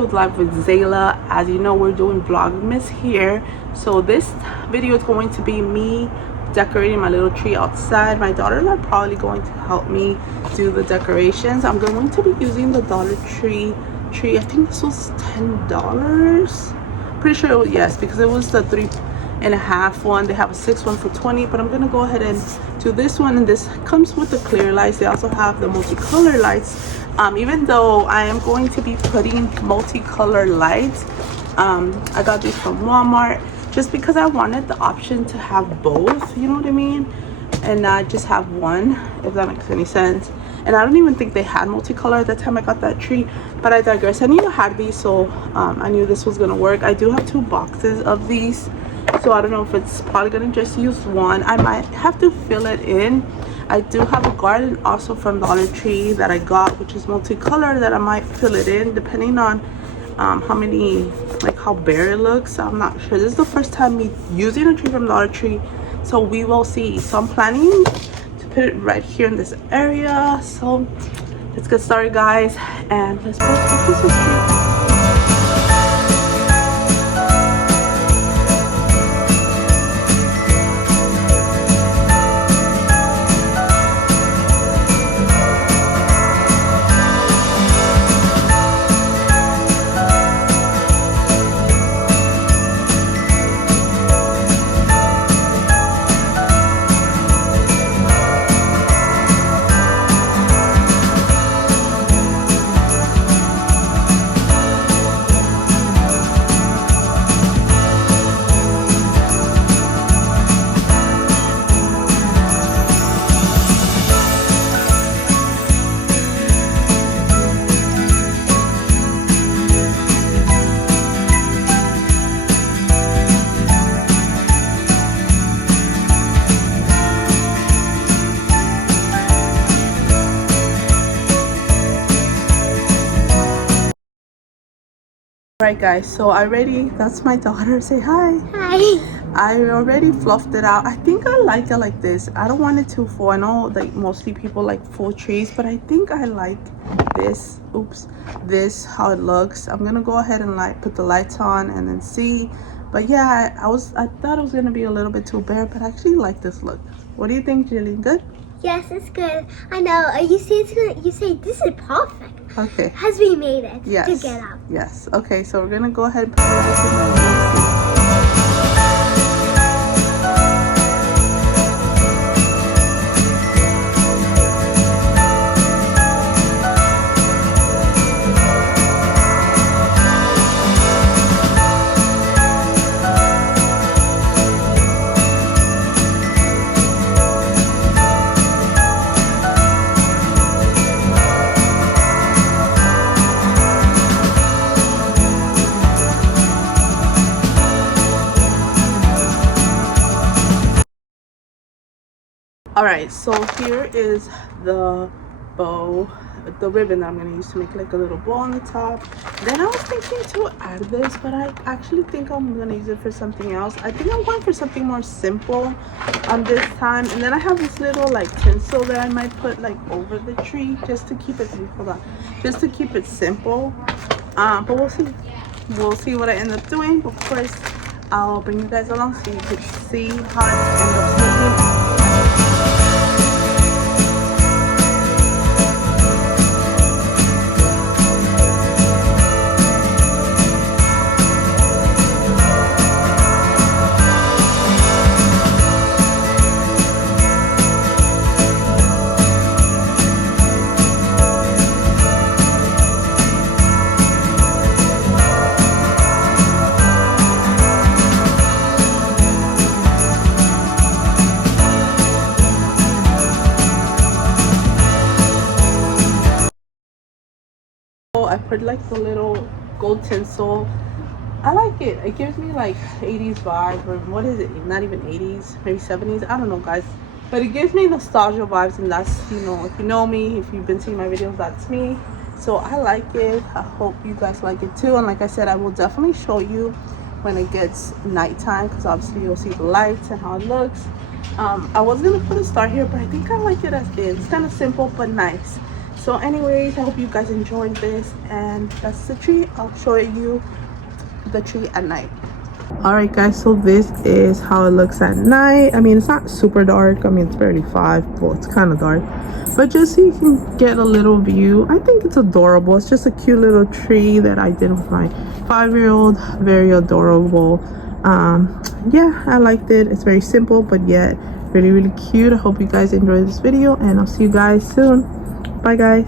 with Live with Zayla. As you know, we're doing Vlogmas here. So this video is going to be me decorating my little tree outside. My daughter and I are probably going to help me do the decorations. I'm going to be using the Dollar Tree tree. I think this was $10. Pretty sure it was, yes, because it was the 3.5 one. They have a 6 one for 20, but I'm gonna go ahead and do this one. And this comes with the clear lights. They also have the multicolor lights. Even though I am going to be putting multicolor lights, I got these from Walmart just because I wanted the option to have both, you know what I mean, and not just have one, if that makes any sense. And I don't even think they had multicolor at the time I got that tree, but I digress. I knew I had these, so I knew this was gonna work. I do have 2 boxes of these, so I don't know if it's probably gonna just use one. I might have to fill it in. I do have a garden also from Dollar Tree that I got, which is multicolor, that I might fill it in depending on how many, like how bare it looks. I'm not sure. This is the first time me using a tree from Dollar Tree, so we will see. So I'm planning to put it right here in this area. So let's get started, guys, and let's put the Christmas tree. Alright guys, so that's my daughter. Say hi. Hi. I already fluffed it out. I think I like it like this. I don't want it too full. I know like mostly people like full trees, but I think I like this. This how it looks. I'm gonna go ahead and like put the lights on and then see. But yeah, I thought it was gonna be a little bit too bare, but I actually like this look. What do you think, Jillian? Good? Yes, it's good. I know. You say it's good. You say this is perfect. Okay. As we made it. Yes. To get out. Yes. Okay, so we're gonna go ahead and put the lights in and we'll see. All right, so here is the bow, the ribbon that I'm going to use to make like a little bow on the top. Then I was thinking to add this, but I actually think I'm going to use it for something else. I think I'm going for something more simple this time. And then I have this little like tinsel that I might put like over the tree just to keep it, hold on, just to keep it simple. But we'll see what I end up doing. Of course, I'll bring you guys along so you can see how it ends up looking. I put like the little gold tinsel. I like it. It gives me like 80s vibe, or what is it? Not even 80s, maybe 70s. I don't know, guys. But it gives me nostalgia vibes, and that's, you know, if you know me, if you've been seeing my videos, that's me. So I like it. I hope you guys like it too. And like I said, I will definitely show you when it gets nighttime, because obviously you'll see the lights and how it looks. I was gonna put a star here, but I think I like it as is. It's kind of simple but nice. So anyways, I hope you guys enjoyed this, and that's the tree. I'll show you the tree at night. All right guys, so this is how it looks at night. I mean, it's not super dark. I mean, it's barely 5, well, it's kind of dark, but just so you can get a little view. I think it's adorable. It's just a cute little tree that I did with my 5-year-old. Very adorable. Yeah, I liked it. It's very simple, but yet really, really cute. I hope you guys enjoyed this video, and I'll see you guys soon. Bye guys.